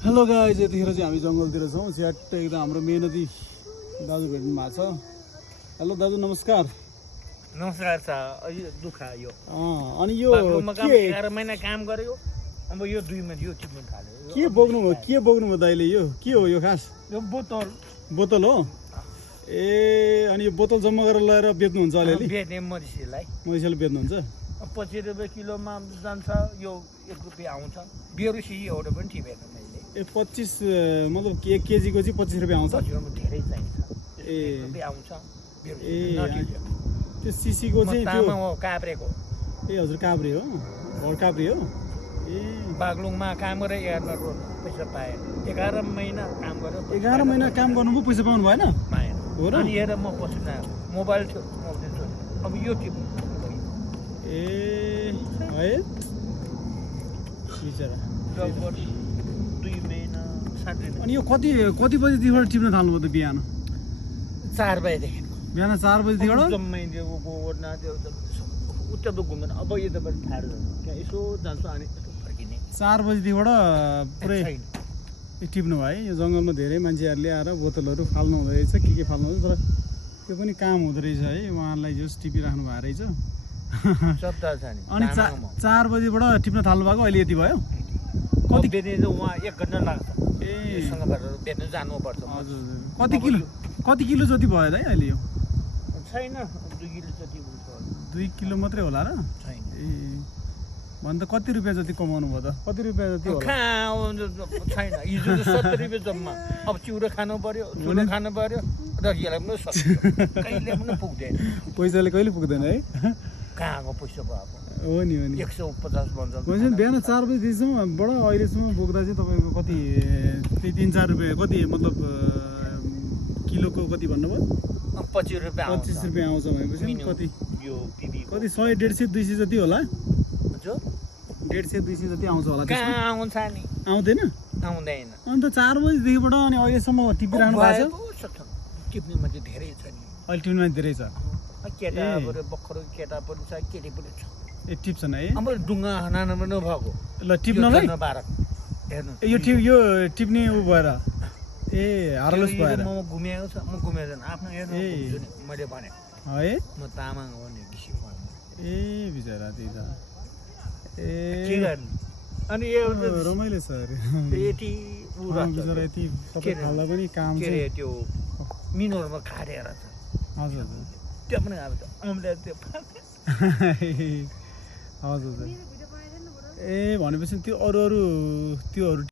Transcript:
Hello guys, यतिखेर चाहिँ हामी जङ्गलतिर छौँ। स्याट एकदम हाम्रो मेहनती दाजु भेट्नु भएको छ। हेलो दाजु, नमस्कार। नमस्कार छ। दुःख यो अनि यो 11 महिना काम गर्यो, अब यो 2 महिना यो टिप्न थाल्यो। के बोक्नुभयो दाइले? यो के हो? यो खास यो बोतल हो। ए, अनि यो बोतल जम्मा गरेर लगाएर बेच्नुहुन्छ अलिअलि? बेच्ने मधेसीलाई बेच्नुहुन्छ? 25 रुपियाँ किलोमा जान्छ। यो 1 रुपियाँ आउँछ। बेरुसी एउटा पनि टिपेन मैले। 25 मतलब 1 केजीको चाहिँ 25 रुपियाँ आउँछ? धेरै चाहिन्छ। ए, 1 रुपियाँ आउँछ। त्यो सिसीको चाहिँ तामा हो, काभ्रेको। ए हजुर, काभ्रे हो। घर काभ्रे हो। ए, बागलुङमा काम गरेर 11 पैसा पाएँ। 11 महिना काम गरेर 11 महिना काम गर्नुभयो, पैसा पाउनु भएन? पाएन। हो र? अनि हेर म पछि मोबाइल थियो, अब यो टिप्नु। ए है बिचरा। 2 महिना 7 दिन। अनि यो कति बजीदेखिबाट टिप्न थाल्नुभयो त? बिहान 4 बजेदेखि। बिहान 4 बजीदेखिबाट? जम्मै त्यो गोर्ना त्यो उता त घुमेन। अब यो त बरु थाहा त्यहाँ यसो जान्छ अनि यसो फर्किने। 4 बजीदेखिबाट पुरै छैन। टिप्नु भयो है। यो जङ्गलमा धेरै मान्छेहरूले आएर बोतलहरू फाल्नु हुँदो रहेछ, के फाल्नु हुँदैछ, तर त्यो पनि काम हुँदो रहेछ है। उहाँहरूलाई जस टिपिराख्नु भएको रहेछ। अनि 4 बजीबाट टिप्न थाल्नु भएको, अहिले यति भयो? कति बेच्ने चाहिँ उहाँ 1 घन्टा लाग्छ। ए, सँग गरेर बेच्नु जानुपर्छ। हजुर, कति किलो जति भयो दाइ अहिले? यो छैन, 2 किलो जति हुन्छ। 2 किलो मात्रै होला र? छैन। ए, भन्दा कति रुपियाँ जति कमाउनु भयो त? कति रुपियाँ जति होला? छैन, हिजो त 70 रुपियाँ जम्मा। अब चिउरा खानु पर्यो, चुलो खानु पर्यो र यसलाई पनि कहिले पनि पुग्दैन। पैसाले कहिले पुग्दैन है। कहाँको पैसा भयो? हो नि, हो नि। 150 भन्छ। बिहान 4 बजीसम्मबाट अहिलेसम्म बोक्दा चाहिँ तपाईँको कति, त्यही 3-4 रुपियाँ कति, मतलब किलोको कति भन्नुभयो? 25 रुपियाँ। 25 रुपियाँ आउँछ भनेपछि कति? यो पिबी कति 100, 150, 200 जति होला? जो 150, 200 जति आउँछ होला। कहाँ आउँछ नि? आउँदैन? आउँदैन। अन्त 4 बजीदेखिबाट अनि अहिलेसम्म टिपिराख्नु भएको छ? टिप्ने मान्छे धेरै छ नि। अहिले टिप्ने मान्छे धेरै छ। केटा बखरो केटा पनि छ, केटी पनि छ। ए, टिप्छन् है? अब डुङ्गा हनान पनि भएको ल टिप्नलाई हेर्नु। यो टिप्ने उ भएर ए हारलस भएर म घुमेको छ। म घुमेको छैन, आफ्नो हेर्नु मैले भने है। म तामाङ हो नि, किसिम हो। ए बिचरा त्यही त। ए, के गर्नु? अनि यो रमाइलो छ अरे। यति बिचरा यति सबै खाल्दा पनि काम के चाहिँ अरे त्यो मिनोरमा खारेर छ। हजुर त्यो पनि अब अम्ले त्यो हजुर। ए, भनेपछि त्यो अरू त्योहरू